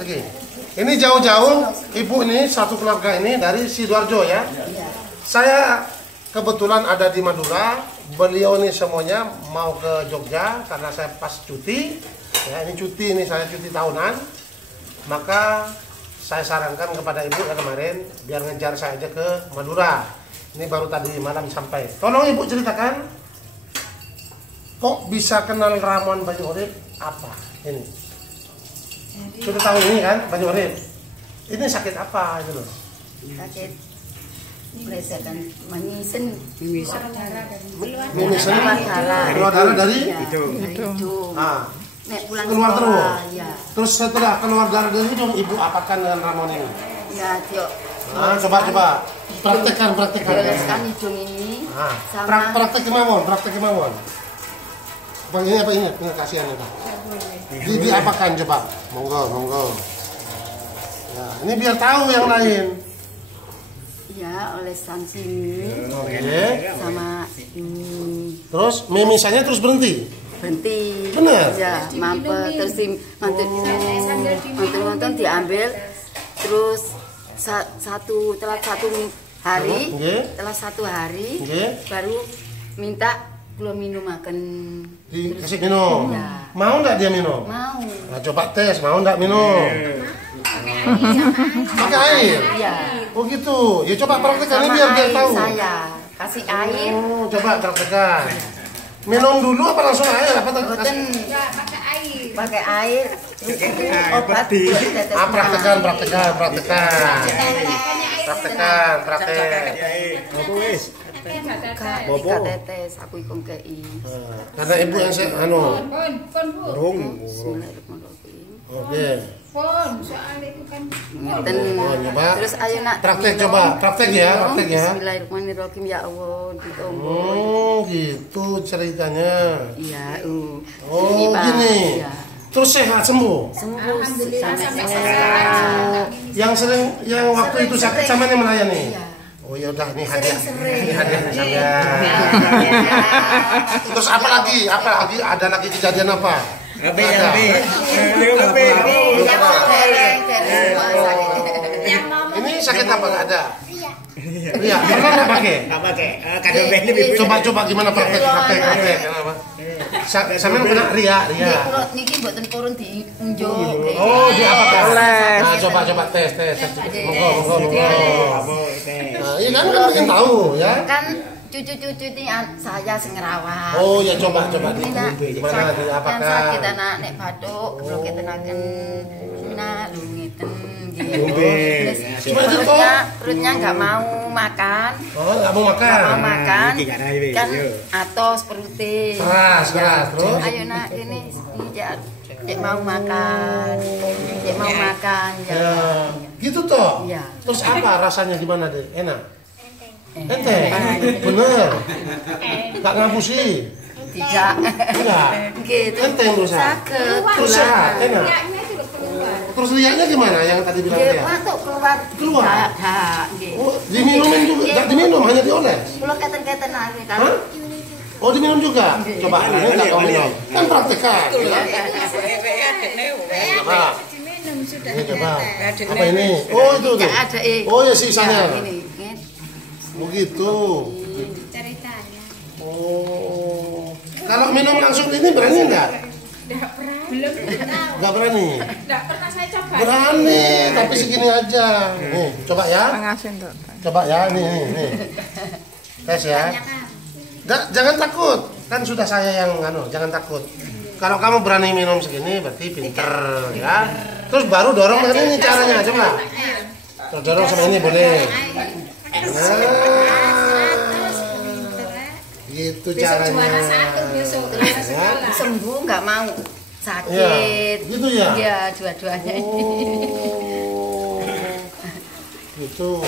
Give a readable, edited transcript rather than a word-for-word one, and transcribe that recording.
Pergi. Ini jauh-jauh ibu ini satu keluarga ini dari Sidoarjo ya. Saya kebetulan ada di Madura. Beliau ini semuanya mau ke Jogja karena saya pas cuti. Ya, ini cuti ini saya cuti tahunan. Maka saya sarankan kepada ibu ya kemarin biar ngejar saya aja ke Madura. Ini baru tadi malam sampai. Tolong ibu ceritakan, kok bisa kenal ramuan Banyu Urip apa ini? Sudah tahu ini kan Banyu Urip. Ini sakit apa itu loh? Sakit melesetkan mimisen keluar darah dari hidung. Ah. Nek pulang keluar terus. Ya. Terus setelah keluar darah dari hidung ibu apakan dengan ramuan ini? Ya, Cio. Coba praktekkan. Oleskan hidung ini sama Praktek kemauan. Apa ini kasihan itu. Diapakan coba. Monggo. Ya, ini biar tahu yang lain. ya olesan sini sama ini. Terus mimisannya terus berhenti. Benar. Ya, mampet terus mantul diambil terus setelah satu hari baru minta belum minum makan. Dikasih minum. Ya. Mau nggak dia minum? Mau. Nah, coba tes, mau nggak minum? Pakai air. Iya. Oh gitu. Ya coba praktekkan ini biar tahu. Saya kasih air. Oh, coba praktekkan. Minum dulu apa langsung air? Apa pakai air. Pakai air. Obat. Praktek. Tiga tetes aku ikut kei. Karena ibu yang saya Oke. Terus ayo nak praktek ya. Bismillahirrahmanirrahim ya Allah Oh gitu ceritanya. Iya. Oh gini. Terus sehat sembuh. Yang waktu itu sakit sama yang melayani. Oh ya udah nih hadiahnya saya. Terus apa lagi? Ada lagi kejadian apa? Ini sakit apa nggak ada? Iya, pernah nggak pakai? Nggak pakai. Coba gimana praktek? Sampean kena ria. Niki mboten purun diunjuk. Oh, di apa boleh? Nah, coba tes. Monggo. Nah, iya kan pengen tahu ya. Kan cucu-cucu ini saya sing ngrawat. Oh, ya coba gimana diapakan? Sakit anak nek batuk, kalau ketenaken nah lu ngeten gitu. Perutnya nggak mau makan. Oh, nggak mau makan. Kan atos perutnya. Keras terus. Ayo nak ini Cek mau makan. Ya. Gitu toh. Iya. Terus apa rasanya gimana deh? Enak. Enteng. Bener. Nggak ngapusi. Tidak. Enggak. Gitu. Enteng terus. Terus sehat. Enak. Terus lihatnya gimana yang tadi bilang dia? Keluar. Oh, diminumin juga. Enggak diminum, hanya dioles. Kalau keten-keten aja kan. Oh, diminum juga. Coba ini enggak kau minum. Kan praktekkan. Coba. Apa ini? Oh, itu tuh. Oh, ya sisanya. Oh, gitu. Ceritanya. Oh. Kalau minum langsung ini berani enggak? Belum tahu. Enggak berani. Enggak pernah saya coba. Berani, tapi segini aja. Nih, coba ya. Coba ya, nih. Tes ya. Jangan takut. Kan sudah saya yang jangan takut. Kalau kamu berani minum segini berarti pinter ya. Terus baru dorong ke ini caranya, coba. Terus dorong sama ini boleh. Gitu caranya. Sembuh nggak mau sakit. Ya, gitu ya. Iya, dua-duanya ini. Oh, gitu.